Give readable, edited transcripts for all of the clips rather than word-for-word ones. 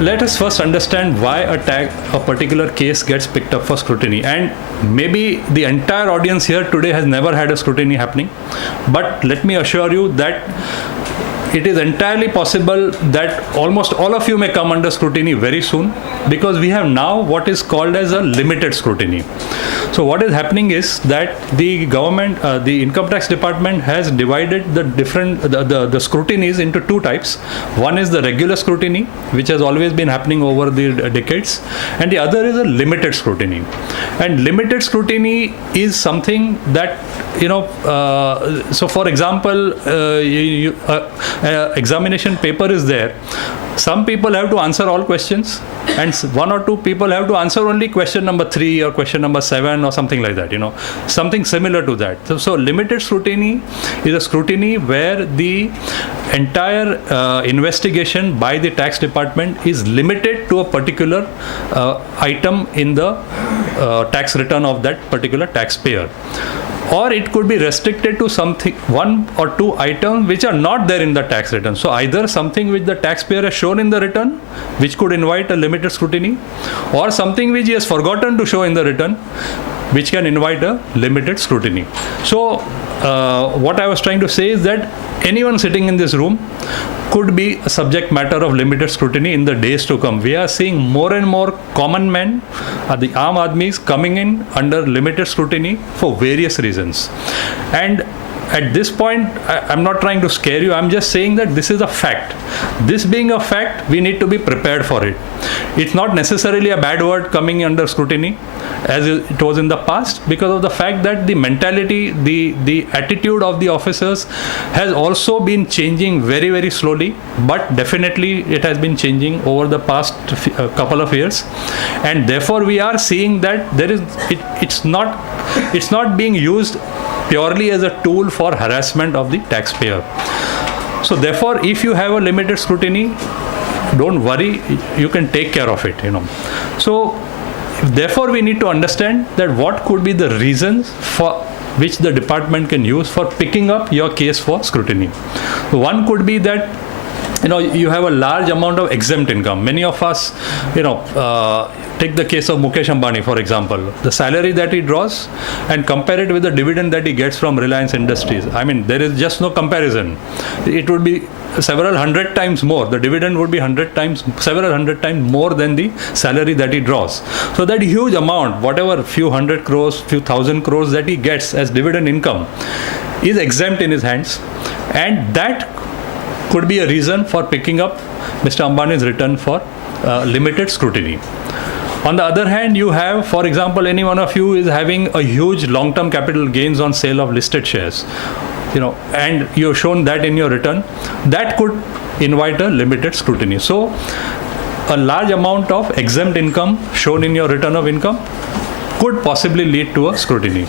let us first understand why a particular case gets picked up for scrutiny. And maybe the entire audience here today has never had a scrutiny happening, but let me assure you that it is entirely possible that almost all of you may come under scrutiny very soon, because we have now what is called as a limited scrutiny. So what is happening is that the government, the income tax department has divided the scrutinies into two types. One is the regular scrutiny, which has always been happening over the decades, and the other is a limited scrutiny. And limited scrutiny is something that, so for example, examination paper is there. Some people have to answer all questions, and one or two people have to answer only question number 3 or question number 7 or something like that, something similar to that. So limited scrutiny is a scrutiny where the entire investigation by the tax department is limited to a particular item in the tax return of that particular taxpayer. Or it could be restricted to something, 1 or 2 items which are not there in the tax return. So either something which the taxpayer has shown in the return, which could invite a limited scrutiny, or something which he has forgotten to show in the return, which can invite a limited scrutiny. So what I was trying to say is that anyone sitting in this room could be a subject matter of limited scrutiny in the days to come. We are seeing more and more common men, the Aam Admis, coming in under limited scrutiny for various reasons. And at this point, I'm not trying to scare you, I'm just saying that this is a fact. This being a fact, we need to be prepared for it. It's not necessarily a bad word coming under scrutiny, as it was in the past, because of the fact that the mentality, the attitude of the officers has also been changing very, very slowly, but definitely it has been changing over the past couple of years. And therefore we are seeing that it's not being used purely as a tool for harassment of the taxpayer. So therefore, if you have a limited scrutiny, don't worry, you can take care of it, So therefore, we need to understand that what could be the reasons for which the department can use for picking up your case for scrutiny. One could be that you have a large amount of exempt income. Many of us, take the case of Mukesh Ambani, for example. The salary that he draws and compare it with the dividend that he gets from Reliance Industries. I mean, there is just no comparison. It would be several hundred times more. The dividend would be several hundred times more than the salary that he draws. So that huge amount, whatever few hundred crores, few thousand crores that he gets as dividend income, is exempt in his hands. And that could be a reason for picking up Mr. Ambani's return for limited scrutiny. On the other hand, you have, for example, any one of you is having a huge long-term capital gains on sale of listed shares, and you've shown that in your return. That could invite a limited scrutiny. So a large amount of exempt income shown in your return of income could possibly lead to a scrutiny.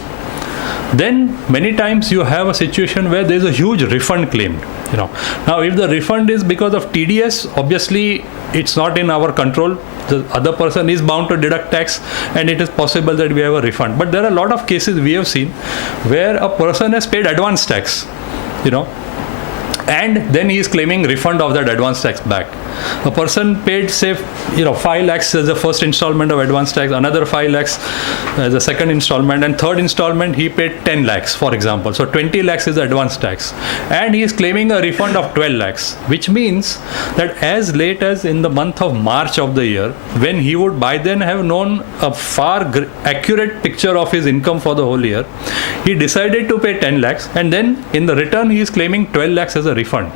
Then many times you have a situation where there is a huge refund claimed. Now if the refund is because of TDS, obviously it's not in our control. The other person is bound to deduct tax, and it is possible that we have a refund. But there are a lot of cases we have seen where a person has paid advance tax, and then he is claiming refund of that advance tax back. A person paid, say, 5 lakhs as the first installment of advance tax, another 5 lakhs as the second installment, and third installment he paid 10 lakhs, for example. So 20 lakhs is the advance tax, and he is claiming a refund of 12 lakhs, which means that as late as in the month of March of the year, when he would by then have known a far accurate picture of his income for the whole year, he decided to pay 10 lakhs, and then in the return he is claiming 12 lakhs as a refund.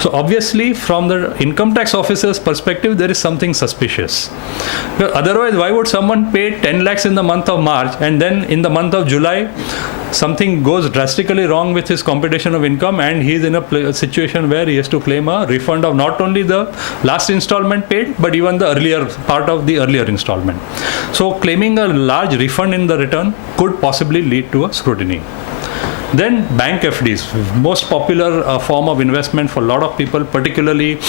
So obviously, from the income tax officer's perspective, there is something suspicious. Because otherwise, why would someone pay 10 lakhs in the month of March, and then in the month of July something goes drastically wrong with his computation of income, and he is in a situation where he has to claim a refund of not only the last installment paid, but even the earlier part of the earlier installment. So claiming a large refund in the return could possibly lead to a scrutiny. Then bank FDs, most popular form of investment for a lot of people, particularly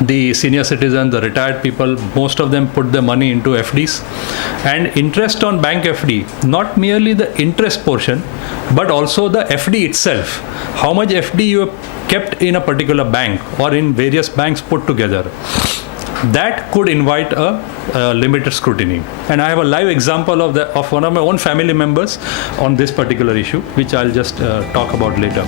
the senior citizens, the retired people. Most of them put their money into FDs. And interest on bank FD, not merely the interest portion, but also the FD itself. How much FD you have kept in a particular bank or in various banks put together. that could invite a limited scrutiny. And I have a live example of one of my own family members on this particular issue, which I'll just talk about later.